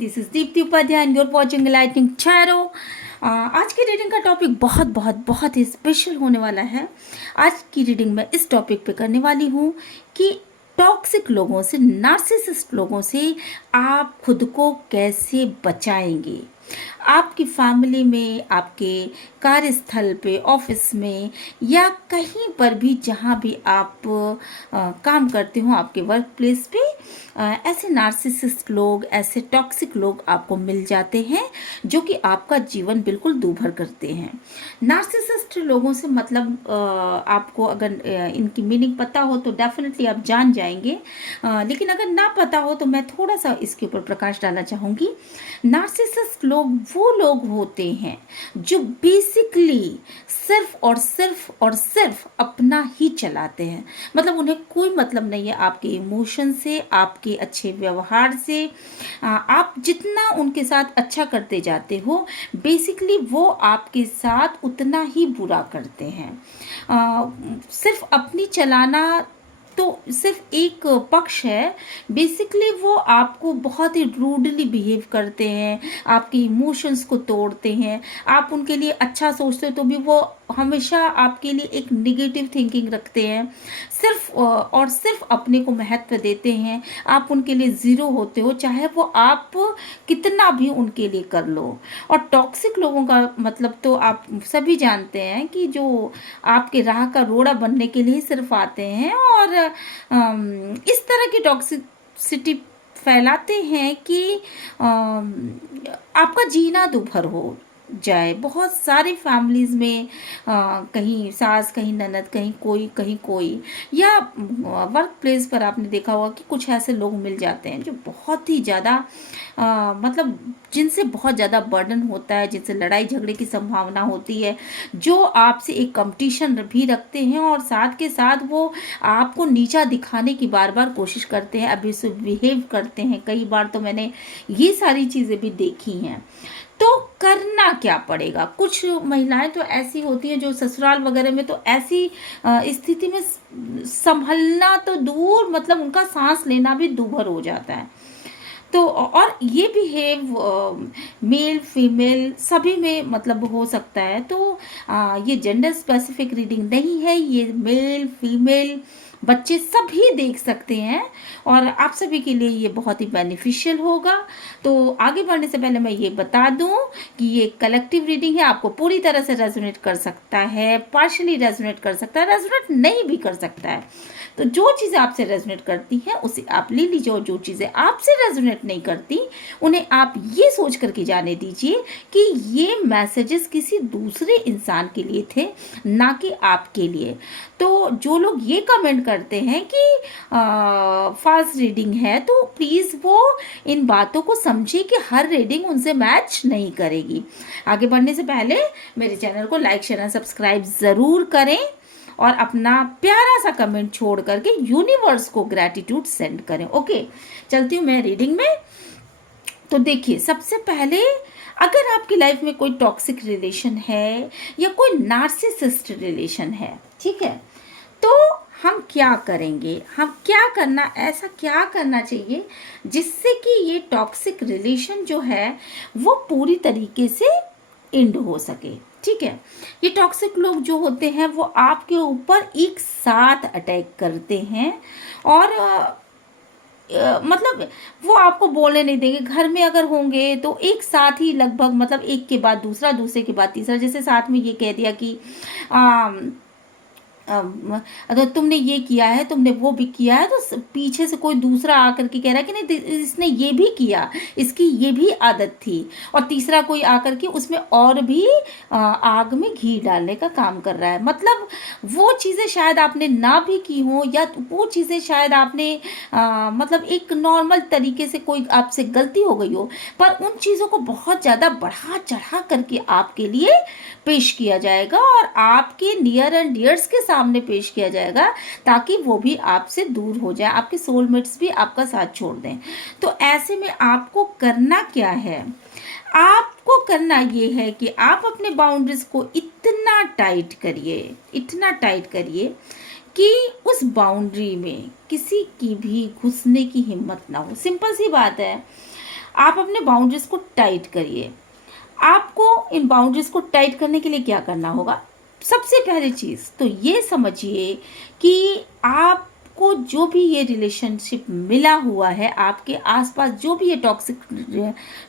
This is Deepti Upadhyay and you are watching Lightning Cheiro. आज की reading का टॉपिक बहुत बहुत बहुत ही स्पेशल होने वाला है। आज की रीडिंग में इस टॉपिक पे करने वाली हूँ कि टॉक्सिक लोगों से, नार्सिसिस्ट लोगों से आप खुद को कैसे बचाएंगे। आपकी फैमिली में, आपके कार्यस्थल पे, ऑफिस में या कहीं पर भी जहाँ भी आप काम करते हो, आपके वर्क प्लेस पे ऐसे नार्सिसिस्ट लोग, ऐसे टॉक्सिक लोग आपको मिल जाते हैं जो कि आपका जीवन बिल्कुल दूभर करते हैं। नार्सिसिस्ट लोगों से मतलब आपको अगर इनकी मीनिंग पता हो तो डेफिनेटली आप जान जाएंगे, लेकिन अगर ना पता हो तो मैं थोड़ा सा इसके ऊपर प्रकाश डालना चाहूँगी। नार्सिसिस्ट लोग वो लोग होते हैं जो बेसिकली सिर्फ अपना ही चलाते हैं। मतलब उन्हें कोई मतलब नहीं है आपके इमोशन से, आपके अच्छे व्यवहार से। आप जितना उनके साथ अच्छा करते जाते हो, बेसिकली वो आपके साथ उतना ही बुरा करते हैं। सिर्फ अपनी चलाना तो सिर्फ एक पक्ष है। बेसिकली वो आपको बहुत ही रूडली बिहेव करते हैं, आपके इमोशंस को तोड़ते हैं। आप उनके लिए अच्छा सोचते हो तो भी वो हमेशा आपके लिए एक निगेटिव थिंकिंग रखते हैं, सिर्फ अपने को महत्व देते हैं। आप उनके लिए ज़ीरो होते हो, चाहे वो आप कितना भी उनके लिए कर लो। और टॉक्सिक लोगों का मतलब तो आप सभी जानते हैं कि जो आपके राह का रोड़ा बनने के लिए सिर्फ आते हैं और इस तरह की टॉक्सिसिटी फैलाते हैं कि आपका जीना दुभर हो जाए। बहुत सारी फैमिलीज़ में कहीं सास, कहीं ननद, कहीं कोई या वर्क प्लेस पर आपने देखा होगा कि कुछ ऐसे लोग मिल जाते हैं जो बहुत ही ज़्यादा मतलब जिनसे बहुत ज़्यादा बर्डन होता है, जिनसे लड़ाई झगड़े की संभावना होती है, जो आपसे एक कंपटीशन भी रखते हैं और साथ के साथ वो आपको नीचा दिखाने की बार बार कोशिश करते हैं, अब्यूसिव बिहेव करते हैं। कई बार तो मैंने ये सारी चीज़ें भी देखी हैं। तो करना क्या पड़ेगा? कुछ महिलाएं तो ऐसी होती हैं जो ससुराल वगैरह में तो ऐसी स्थिति में संभलना तो दूर, मतलब उनका सांस लेना भी दूभर हो जाता है। तो और ये बिहेव मेल फीमेल सभी में मतलब हो सकता है। तो ये जेंडर स्पेसिफिक रीडिंग नहीं है, ये मेल फीमेल बच्चे सभी देख सकते हैं और आप सभी के लिए ये बहुत ही बेनिफिशियल होगा। तो आगे बढ़ने से पहले मैं ये बता दूं कि ये कलेक्टिव रीडिंग है। आपको पूरी तरह से रेजोनेट कर सकता है, पार्शियली रेजोनेट कर सकता है, रेजोनेट नहीं भी कर सकता है। तो जो चीज़ें आपसे रेजोनेट करती हैं उसे आप ले लीजिए और जो चीज़ें आपसे रेजोनेट नहीं करती उन्हें आप ये सोच करके जाने दीजिए कि ये मैसेजेस किसी दूसरे इंसान के लिए थे, ना कि आपके लिए। तो जो लोग ये कमेंट करते हैं कि फास्ट रीडिंग है, तो प्लीज़ वो इन बातों को समझे कि हर रीडिंग उनसे मैच नहीं करेगी। आगे बढ़ने से पहले मेरे चैनल को लाइक, शेयर एंड सब्सक्राइब ज़रूर करें और अपना प्यारा सा कमेंट छोड़ करके यूनिवर्स को ग्रैटिट्यूड सेंड करें। ओके, चलती हूँ मैं रीडिंग में। तो देखिए, सबसे पहले अगर आपकी लाइफ में कोई टॉक्सिक रिलेशन है या कोई नार्सिसिस्ट रिलेशन है, ठीक है, तो हम क्या करेंगे, हम क्या करना, ऐसा क्या करना चाहिए जिससे कि ये टॉक्सिक रिलेशन जो है वो पूरी तरीके से एंड हो सके। ठीक है, ये टॉक्सिक लोग जो होते हैं वो आपके ऊपर एक साथ अटैक करते हैं और मतलब वो आपको बोलने नहीं देंगे। घर में अगर होंगे तो एक साथ ही लगभग, मतलब एक के बाद दूसरा, दूसरे के बाद तीसरा, जैसे साथ में ये कह दिया कि अगर तुमने ये किया है, तुमने वो भी किया है, तो पीछे से कोई दूसरा आकर के कह रहा है कि नहीं इसने ये भी किया, इसकी ये भी आदत थी, और तीसरा कोई आकर के उसमें और भी आग में घी डालने का काम कर रहा है। मतलब वो चीज़ें शायद आपने ना भी की हो, या वो चीज़ें शायद आपने मतलब एक नॉर्मल तरीके से कोई आपसे गलती हो गई हो, पर उन चीज़ों को बहुत ज़्यादा बढ़ा चढ़ा करके आपके लिए पेश किया जाएगा और आपके नियर एंड डियर्स के सामने पेश किया जाएगा, ताकि वो भी आपसे दूर हो जाए, आपके सोलमेट्स भी आपका साथ छोड़ दें। तो ऐसे में आपको करना क्या है? आपको करना ये है कि आप अपने बाउंड्रीज को इतना टाइट करिए कि उस बाउंड्री में किसी की भी घुसने की हिम्मत ना हो। सिंपल सी बात है। आप अपने बाउंड्रीज को टाइट करिए। आपको इन बाउंड्रीज को टाइट करने के लिए क्या करना होगा? सबसे पहली चीज़ तो ये समझिए कि आपको जो भी ये रिलेशनशिप मिला हुआ है, आपके आसपास जो भी ये टॉक्सिक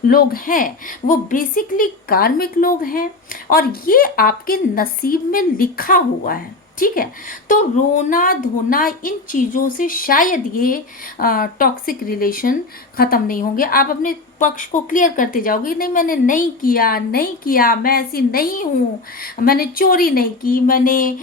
लोग हैं, वो बेसिकली कार्मिक लोग हैं और ये आपके नसीब में लिखा हुआ है। ठीक है, तो रोना धोना इन चीज़ों से शायद ये टॉक्सिक रिलेशन ख़त्म नहीं होंगे। आप अपने पक्ष को क्लियर करते जाओगे, नहीं मैंने नहीं किया, मैं ऐसी नहीं हूँ, मैंने चोरी नहीं की, मैंने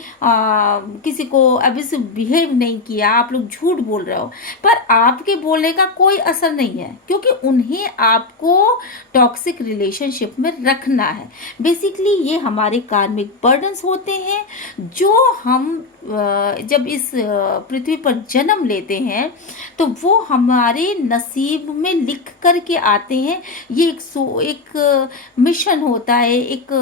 किसी को अब्यूसिव बिहेव नहीं किया, आप लोग झूठ बोल रहे हो। पर आपके बोलने का कोई असर नहीं है, क्योंकि उन्हें आपको टॉक्सिक रिलेशनशिप में रखना है। बेसिकली ये हमारे कार्मिक बर्डन्स होते हैं जो हम जब इस पृथ्वी पर जन्म लेते हैं तो वो हमारे नसीब में लिख कर के आते हैं। ये एक मिशन होता है, एक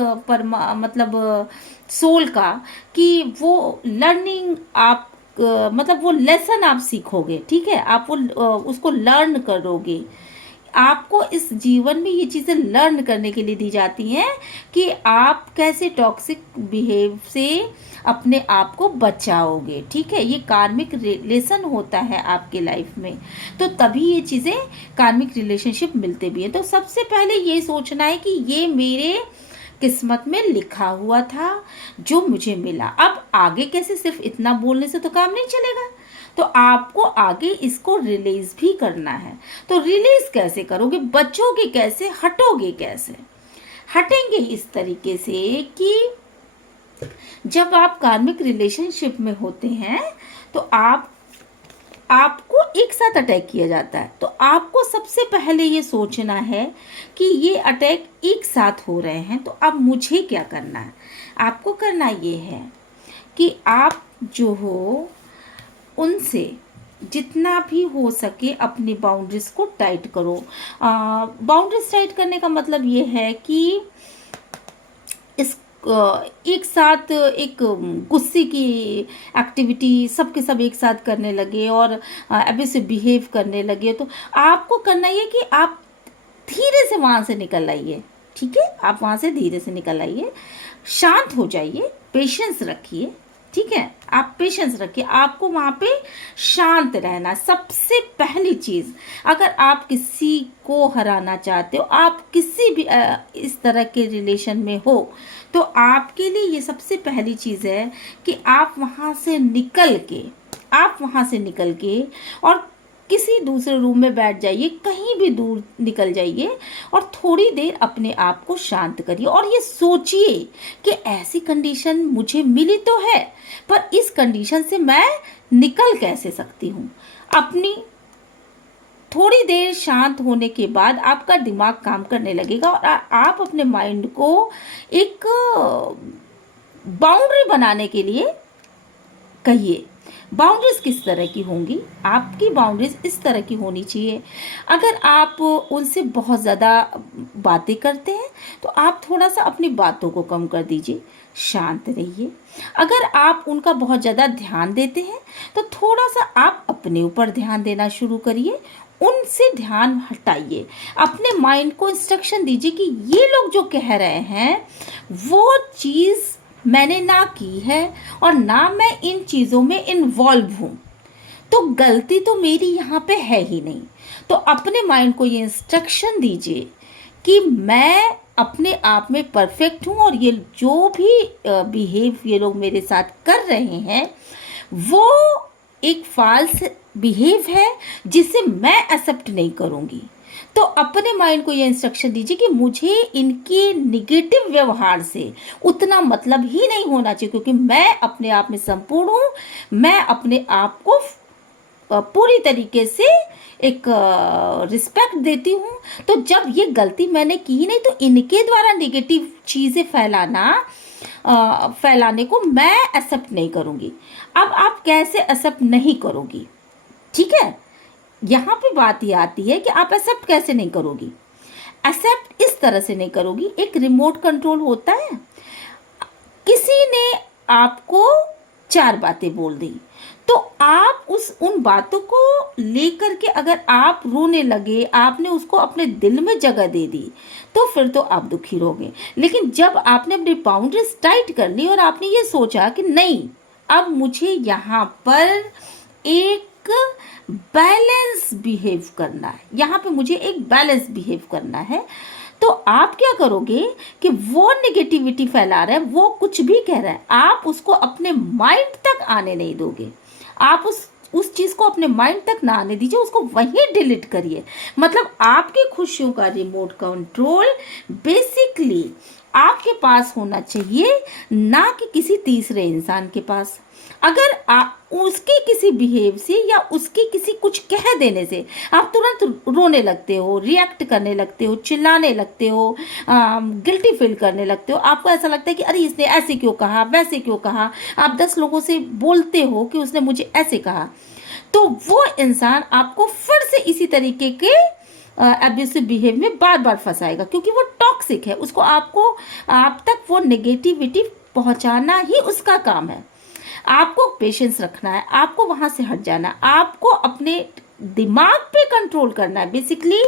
मतलब सोल का, कि वो लर्निंग आप मतलब वो लेसन आप सीखोगे। ठीक है, आप वो उसको लर्न करोगे। आपको इस जीवन में ये चीज़ें लर्न करने के लिए दी जाती हैं कि आप कैसे टॉक्सिक बिहेव से अपने आप को बचाओगे। ठीक है, ये कार्मिक रिलेशन होता है आपके लाइफ में, तो तभी ये चीज़ें कार्मिक रिलेशनशिप मिलते भी हैं। तो सबसे पहले ये सोचना है कि ये मेरे किस्मत में लिखा हुआ था जो मुझे मिला। अब आगे कैसे, सिर्फ इतना बोलने से तो काम नहीं चलेगा, तो आपको आगे इसको रिलीज भी करना है। तो रिलीज कैसे करोगे, बचोगे कैसे, हटोगे कैसे? हटेंगे इस तरीके से कि जब आप कार्मिक रिलेशनशिप में होते हैं तो आपको एक साथ अटैक किया जाता है, तो आपको सबसे पहले ये सोचना है कि ये अटैक एक साथ हो रहे हैं, तो अब मुझे क्या करना है? आपको करना ये है कि आप जो हो उनसे जितना भी हो सके अपनी बाउंड्रीज को टाइट करो। बाउंड्रीज टाइट करने का मतलब ये है कि इस एक साथ एक गुस्से की एक्टिविटी सबके सब एक साथ करने लगे और अब्यूसिव बिहेव करने लगे, तो आपको करना ये कि आप धीरे से वहाँ से निकल आइए। ठीक है, आप वहाँ से धीरे से निकल आइए, शांत हो जाइए, पेशेंस रखिए। ठीक है, आप पेशेंस रखिए, आपको वहाँ पे शांत रहना। सबसे पहली चीज़, अगर आप किसी को हराना चाहते हो, आप किसी भी इस तरह के रिलेशन में हो, तो आपके लिए ये सबसे पहली चीज़ है कि आप वहाँ से निकल के और किसी दूसरे रूम में बैठ जाइए, कहीं भी दूर निकल जाइए और थोड़ी देर अपने आप को शांत करिए और ये सोचिए कि ऐसी कंडीशन मुझे मिली तो है, पर इस कंडीशन से मैं निकल कैसे सकती हूँ। अपनी थोड़ी देर शांत होने के बाद आपका दिमाग काम करने लगेगा और आप अपने माइंड को एक बाउंड्री बनाने के लिए कहिए। बाउंड्रीज किस तरह की होंगी? आपकी बाउंड्रीज इस तरह की होनी चाहिए, अगर आप उनसे बहुत ज़्यादा बातें करते हैं तो आप थोड़ा सा अपनी बातों को कम कर दीजिए, शांत रहिए। अगर आप उनका बहुत ज़्यादा ध्यान देते हैं तो थोड़ा सा आप अपने ऊपर ध्यान देना शुरू करिए, उनसे ध्यान हटाइए। अपने माइंड को इंस्ट्रक्शन दीजिए कि ये लोग जो कह रहे हैं वो चीज़ मैंने ना की है और ना मैं इन चीज़ों में इन्वॉल्व हूँ, तो गलती तो मेरी यहाँ पे है ही नहीं। तो अपने माइंड को ये इंस्ट्रक्शन दीजिए कि मैं अपने आप में परफेक्ट हूँ और ये जो भी बिहेव ये लोग मेरे साथ कर रहे हैं वो एक फॉल्स बिहेव है जिसे मैं एक्सेप्ट नहीं करूँगी। तो अपने माइंड को ये इंस्ट्रक्शन दीजिए कि मुझे इनके निगेटिव व्यवहार से उतना मतलब ही नहीं होना चाहिए, क्योंकि मैं अपने आप में संपूर्ण हूँ, मैं अपने आप को पूरी तरीके से एक रिस्पेक्ट देती हूँ। तो जब ये गलती मैंने की नहीं, तो इनके द्वारा निगेटिव चीज़ें फैलाने को मैं एक्सेप्ट नहीं करूँगी। अब आप कैसे एक्सेप्ट नहीं करोगी? ठीक है, यहाँ पे बात ये आती है कि आप एक्सेप्ट कैसे नहीं करोगी। एक्सेप्ट इस तरह से नहीं करोगी, एक रिमोट कंट्रोल होता है, किसी ने आपको 4 बातें बोल दी तो आप उन बातों को लेकर के अगर आप रोने लगे, आपने उसको अपने दिल में जगह दे दी, तो फिर तो आप दुखी रहोगे। लेकिन जब आपने अपनी बाउंड्रीज टाइट कर ली और आपने ये सोचा कि नहीं, अब मुझे यहाँ पर एक बैलेंस बिहेव करना है, यहाँ पे मुझे एक बैलेंस बिहेव करना है, तो आप क्या करोगे कि वो नेगेटिविटी फैला रहा है, वो कुछ भी कह रहा है, आप उसको अपने माइंड तक आने नहीं दोगे। आप उस चीज को अपने माइंड तक ना आने दीजिए, उसको वहीं डिलीट करिए। मतलब आपकी खुशियों का रिमोट कंट्रोल बेसिकली आपके पास होना चाहिए, ना कि किसी तीसरे इंसान के पास। अगर उसके किसी बिहेव से या उसके किसी कुछ कह देने से आप तुरंत रोने लगते हो, रिएक्ट करने लगते हो, चिल्लाने लगते हो, गिल्टी फील करने लगते हो, आपको ऐसा लगता है कि अरे इसने ऐसे क्यों कहा, वैसे क्यों कहा, आप 10 लोगों से बोलते हो कि उसने मुझे ऐसे कहा, तो वो इंसान आपको फिर से इसी तरीके के एब्यूसिव बिहेव में बार बार फंसाएगा, क्योंकि वो टॉक्सिक है। उसको आप तक वो नेगेटिविटी पहुंचाना ही उसका काम है। आपको पेशेंस रखना है, आपको वहां से हट जाना है, आपको अपने दिमाग पे कंट्रोल करना है। बेसिकली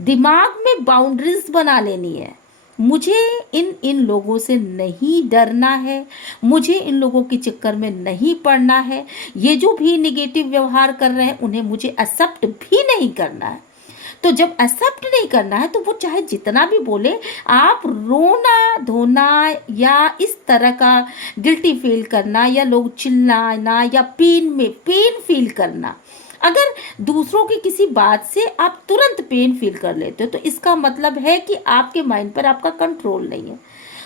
दिमाग में बाउंड्रीज बना लेनी है। मुझे इन लोगों से नहीं डरना है, मुझे इन लोगों के चक्कर में नहीं पड़ना है, ये जो भी निगेटिव व्यवहार कर रहे हैं उन्हें मुझे एक्सेप्ट भी नहीं करना है। तो जब एक्सेप्ट नहीं करना है तो वो चाहे जितना भी बोले, आप रोना धोना या इस तरह का गिल्टी फील करना या लोग चिल्लाना या पेन फील करना, अगर दूसरों की किसी बात से आप तुरंत पेन फील कर लेते हो तो इसका मतलब है कि आपके माइंड पर आपका कंट्रोल नहीं है।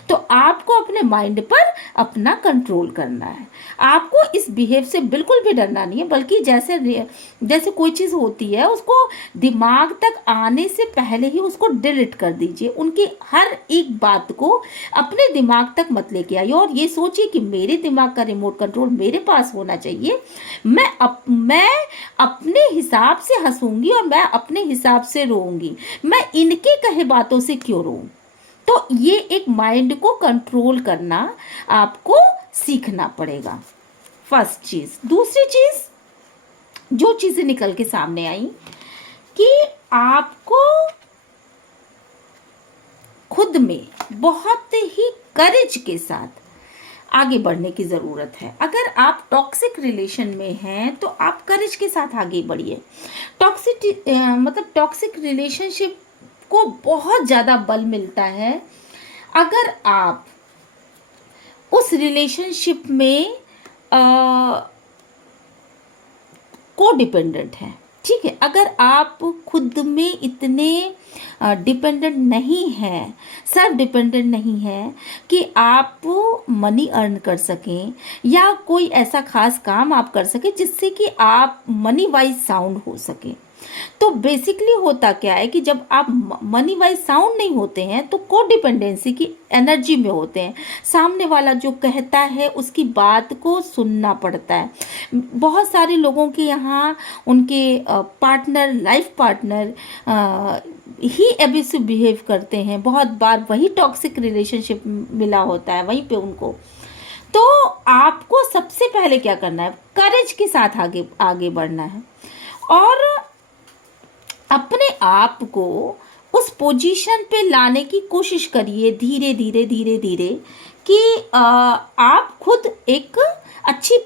तो आपको अपने माइंड पर अपना कंट्रोल करना है। आपको इस बिहेव से बिल्कुल भी डरना नहीं है, बल्कि जैसे कोई चीज़ होती है उसको दिमाग तक आने से पहले ही उसको डिलीट कर दीजिए। उनकी हर एक बात को अपने दिमाग तक मत लेके आइए और ये सोचिए कि मेरे दिमाग का रिमोट कंट्रोल मेरे पास होना चाहिए। मैं अपने हिसाब से हंसूंगी और मैं अपने हिसाब से रोऊंगी, मैं इनके कहे बातों से क्यों रोऊं। तो ये एक माइंड को कंट्रोल करना आपको सीखना पड़ेगा, फर्स्ट चीज। दूसरी चीज, जो चीजें निकल के सामने आई कि आपको खुद में बहुत ही करेज के साथ आगे बढ़ने की ज़रूरत है। अगर आप टॉक्सिक रिलेशन में हैं तो आप करेज के साथ आगे बढ़िए। टॉक्सिक रिलेशनशिप को बहुत ज़्यादा बल मिलता है अगर आप उस रिलेशनशिप में को डिपेंडेंट हैं। ठीक है, अगर आप खुद में इतने डिपेंडेंट नहीं हैं, सेल्फ डिपेंडेंट नहीं है कि आप मनी अर्न कर सकें या कोई ऐसा खास काम आप कर सकें जिससे कि आप मनी वाइज साउंड हो सकें, तो बेसिकली होता क्या है कि जब आप मनी वाइज साउंड नहीं होते हैं तो को डिपेंडेंसी की एनर्जी में होते हैं। सामने वाला जो कहता है उसकी बात को सुनना पड़ता है। बहुत सारे लोगों के यहाँ उनके पार्टनर, लाइफ पार्टनर ही एब्यूसिव बिहेव करते हैं। बहुत बार वही टॉक्सिक रिलेशनशिप मिला होता है वहीं पे उनको। तो आपको सबसे पहले क्या करना है, करेज के साथ आगे बढ़ना है और अपने आप को उस पोजीशन पे लाने की कोशिश करिए धीरे धीरे धीरे धीरे कि आप खुद एक अच्छी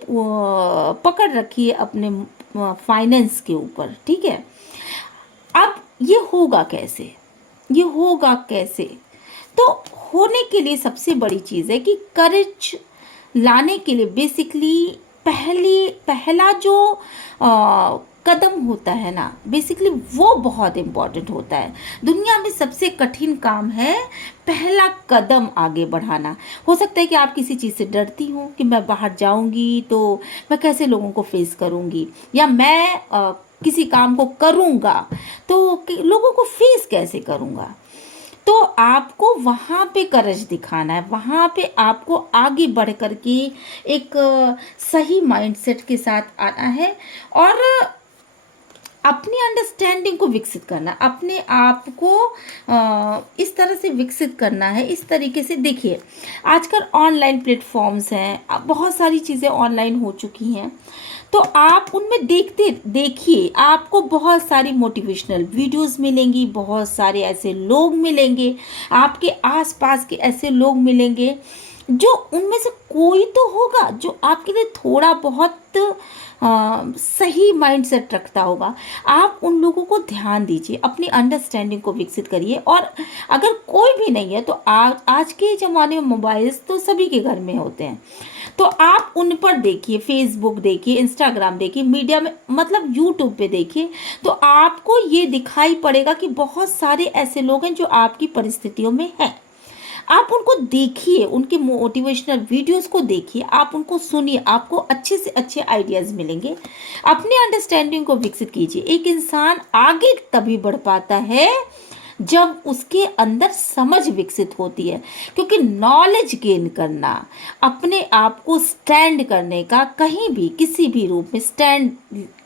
पकड़ रखिए अपने फाइनेंस के ऊपर। ठीक है, अब ये होगा कैसे, ये होगा कैसे? तो होने के लिए सबसे बड़ी चीज़ है कि करेज लाने के लिए बेसिकली पहला जो कदम होता है ना, बेसिकली वो बहुत इम्पॉर्टेंट होता है। दुनिया में सबसे कठिन काम है पहला कदम आगे बढ़ाना। हो सकता है कि आप किसी चीज़ से डरती हो कि मैं बाहर जाऊंगी तो मैं कैसे लोगों को फेस करूंगी, या मैं किसी काम को करूंगा तो लोगों को फेस कैसे करूंगा। तो आपको वहाँ पे करेज दिखाना है, वहाँ पे आपको आगे बढ़ कर के एक सही माइंडसेट के साथ आना है और अपनी अंडरस्टैंडिंग को विकसित करना, अपने आप को इस तरह से विकसित करना है। इस तरीके से देखिए, आजकल ऑनलाइन प्लेटफॉर्म्स हैं, अब बहुत सारी चीज़ें ऑनलाइन हो चुकी हैं, तो आप उनमें देखिए, आपको बहुत सारी मोटिवेशनल वीडियोस मिलेंगी, बहुत सारे ऐसे लोग मिलेंगे, आपके आसपास के ऐसे लोग मिलेंगे जो उनमें से कोई तो होगा जो आपके लिए थोड़ा बहुत सही माइंडसेट रखता होगा। आप उन लोगों को ध्यान दीजिए, अपनी अंडरस्टैंडिंग को विकसित करिए। और अगर कोई भी नहीं है तो आज के ज़माने में मोबाइल्स तो सभी के घर में होते हैं, तो आप उन पर देखिए, फेसबुक देखिए, इंस्टाग्राम देखिए, मीडिया में मतलब यूट्यूब पे देखिए, तो आपको ये दिखाई पड़ेगा कि बहुत सारे ऐसे लोग हैं जो आपकी परिस्थितियों में हैं। आप उनको देखिए, उनके मोटिवेशनल वीडियोस को देखिए, आप उनको सुनिए, आपको अच्छे से अच्छे आइडियाज़ मिलेंगे। अपनी अंडरस्टैंडिंग को विकसित कीजिए। एक इंसान आगे तभी बढ़ पाता है जब उसके अंदर समझ विकसित होती है, क्योंकि नॉलेज गेन करना, अपने आप को स्टैंड करने का, कहीं भी किसी भी रूप में स्टैंड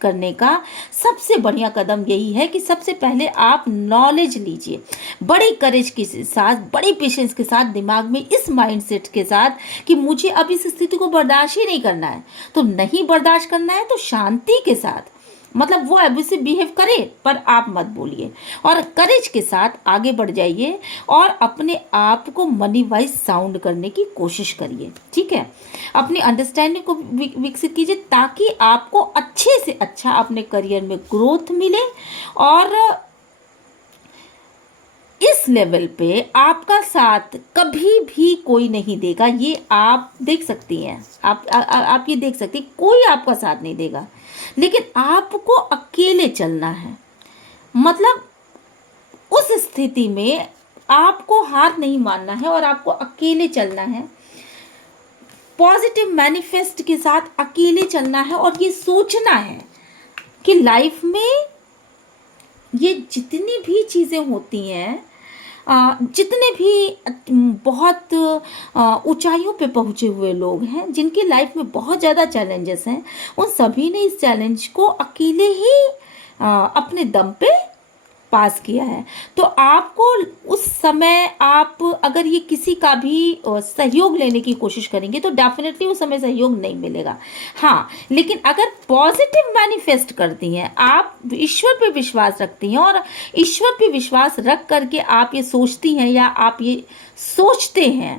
करने का सबसे बढ़िया कदम यही है कि सबसे पहले आप नॉलेज लीजिए, बड़ी करेज के साथ, बड़ी पेशेंस के साथ, दिमाग में इस माइंडसेट के साथ कि मुझे अब इस स्थिति को बर्दाश्त ही नहीं करना है। तो नहीं बर्दाश्त करना है तो शांति के साथ, मतलब वो एब्यूसिव बिहेव करे पर आप मत बोलिए, और करेज के साथ आगे बढ़ जाइए और अपने आप को मनी वाइज साउंड करने की कोशिश करिए। ठीक है, अपनी अंडरस्टैंडिंग को विकसित कीजिए ताकि आपको अच्छे से अच्छा अपने करियर में ग्रोथ मिले, और इस लेवल पे आपका साथ कभी भी कोई नहीं देगा। ये आप देख सकती हैं, आप ये देख सकती हैं, कोई आपका साथ नहीं देगा, लेकिन आपको अकेले चलना है। मतलब उस स्थिति में आपको हार नहीं मानना है और आपको अकेले चलना है, पॉजिटिव मैनिफेस्ट के साथ अकेले चलना है, और ये सोचना है कि लाइफ में ये जितनी भी चीज़ें होती हैं, जितने भी बहुत ऊंचाइयों पे पहुंचे हुए लोग हैं, जिनकी लाइफ में बहुत ज़्यादा चैलेंजेस हैं, उन सभी ने इस चैलेंज को अकेले ही अपने दम पे पास किया है। तो आपको उस समय, आप अगर ये किसी का भी सहयोग लेने की कोशिश करेंगे तो डेफिनेटली उस समय सहयोग नहीं मिलेगा। हाँ, लेकिन अगर पॉजिटिव मैनिफेस्ट करती हैं, आप ईश्वर पे विश्वास रखती हैं, और ईश्वर पे विश्वास रख करके आप ये सोचती हैं या आप ये सोचते हैं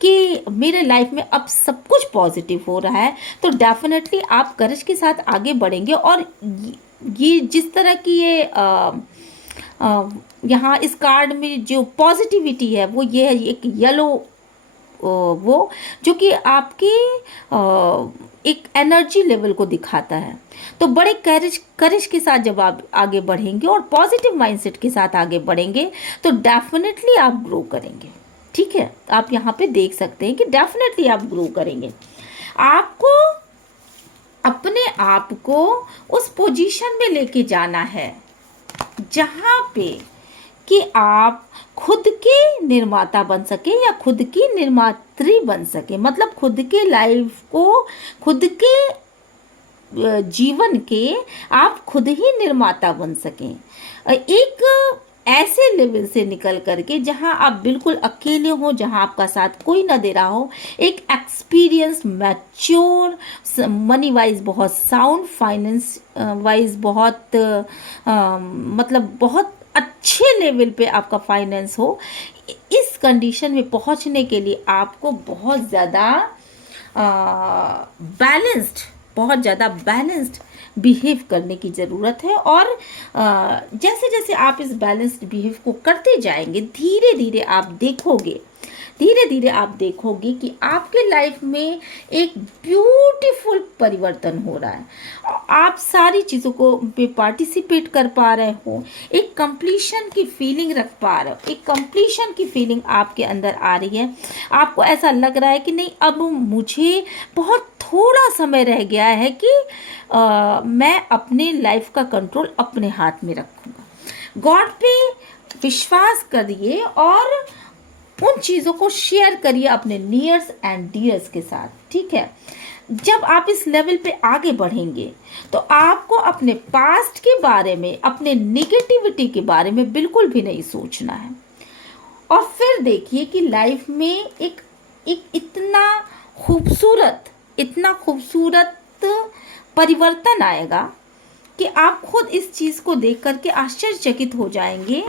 कि मेरे लाइफ में अब सब कुछ पॉजिटिव हो रहा है, तो डेफिनेटली आप करेज के साथ आगे बढ़ेंगे। और ये जिस तरह की ये यहाँ इस कार्ड में जो पॉजिटिविटी है वो ये है, एक येलो वो जो कि आपकी एक एनर्जी लेवल को दिखाता है। तो बड़े करेज के साथ जब आप आगे बढ़ेंगे और पॉजिटिव माइंडसेट के साथ आगे बढ़ेंगे तो डेफिनेटली आप ग्रो करेंगे। ठीक है, आप यहाँ पे देख सकते हैं कि डेफिनेटली आप ग्रो करेंगे। आपको अपने आप को उस पोजीशन में लेके जाना है जहाँ पे कि आप खुद के निर्माता बन सके या खुद की निर्मात्री बन सके, मतलब खुद के लाइफ को, खुद के जीवन के आप खुद ही निर्माता बन सकें। एक ऐसे लेवल से निकल करके जहां आप बिल्कुल अकेले हो, जहां आपका साथ कोई ना दे रहा हो, एक एक्सपीरियंस, मैच्योर, मनी वाइज बहुत साउंड, फाइनेंस वाइज बहुत मतलब बहुत अच्छे लेवल पे आपका फाइनेंस हो। इस कंडीशन में पहुंचने के लिए आपको बहुत ज़्यादा बैलेंस्ड बिहेव करने की ज़रूरत है। और जैसे जैसे आप इस बैलेंस्ड बिहेव को करते जाएंगे, धीरे धीरे आप देखोगे कि आपके लाइफ में एक ब्यूटीफुल परिवर्तन हो रहा है। आप सारी चीज़ों को पे पार्टिसिपेट कर पा रहे हो, एक कंप्लीशन की फीलिंग रख पा रहे हो, एक कंप्लीशन की फीलिंग आपके अंदर आ रही है। आपको ऐसा लग रहा है कि नहीं, अब मुझे बहुत थोड़ा समय रह गया है कि मैं अपने लाइफ का कंट्रोल अपने हाथ में रखूँगा। गॉड पे विश्वास करिए और उन चीज़ों को शेयर करिए अपने नियर्स एंड डियर्स के साथ। ठीक है, जब आप इस लेवल पे आगे बढ़ेंगे तो आपको अपने पास्ट के बारे में, अपने निगेटिविटी के बारे में बिल्कुल भी नहीं सोचना है। और फिर देखिए कि लाइफ में एक एक इतना खूबसूरत परिवर्तन आएगा कि आप खुद इस चीज़ को देख करके आश्चर्यचकित हो जाएंगे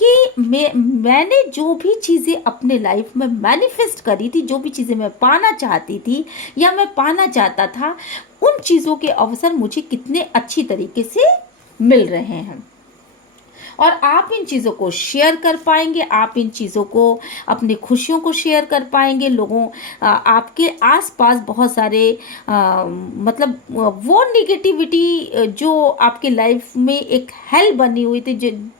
कि मैंने जो भी चीज़ें अपने लाइफ में मैनिफेस्ट करी थी, जो भी चीज़ें मैं पाना चाहती थी या मैं पाना चाहता था, उन चीज़ों के अवसर मुझे कितने अच्छी तरीके से मिल रहे हैं। और आप इन चीज़ों को शेयर कर पाएंगे, आप इन चीज़ों को, अपनी खुशियों को शेयर कर पाएंगे लोगों, आपके आसपास बहुत सारे मतलब वो निगेटिविटी जो आपके लाइफ में एक हेल बनी हुई थी,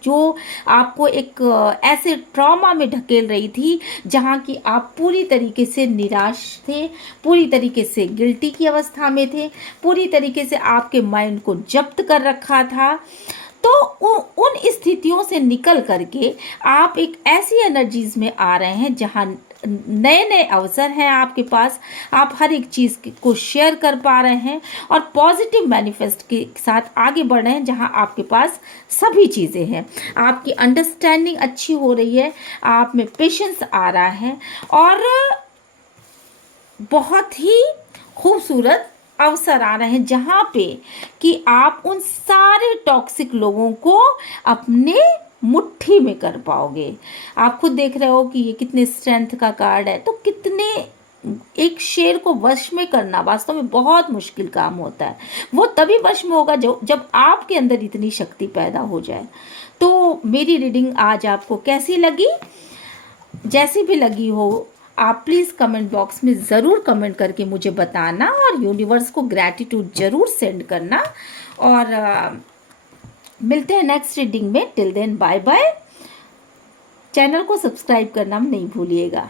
जो आपको एक ऐसे ट्रॉमा में ढकेल रही थी जहाँ की आप पूरी तरीके से निराश थे, पूरी तरीके से गिल्टी की अवस्था में थे, पूरी तरीके से आपके माइंड को जब्त कर रखा था। तो उन स्थितियों से निकल करके आप एक ऐसी एनर्जीज में आ रहे हैं जहां नए नए अवसर हैं आपके पास, आप हर एक चीज़ को शेयर कर पा रहे हैं और पॉजिटिव मैनिफेस्ट के साथ आगे बढ़ रहे हैं जहां आपके पास सभी चीज़ें हैं। आपकी अंडरस्टैंडिंग अच्छी हो रही है, आप में पेशेंस आ रहा है और बहुत ही खूबसूरत अवसर आ रहे हैं जहाँ पे कि आप उन सारे टॉक्सिक लोगों को अपने मुट्ठी में कर पाओगे। आप खुद देख रहे हो कि ये कितने स्ट्रेंथ का कार्ड है। तो कितने, एक शेर को वश में करना वास्तव में बहुत मुश्किल काम होता है। वो तभी वश में होगा जब आपके अंदर इतनी शक्ति पैदा हो जाए। तो मेरी रीडिंग आज आपको कैसी लगी? जैसी भी लगी हो, आप प्लीज़ कमेंट बॉक्स में ज़रूर कमेंट करके मुझे बताना और यूनिवर्स को ग्रैटिट्यूड ज़रूर सेंड करना। और मिलते हैं नेक्स्ट रीडिंग में। Till then bye bye. Channel को सब्सक्राइब करना नहीं भूलिएगा।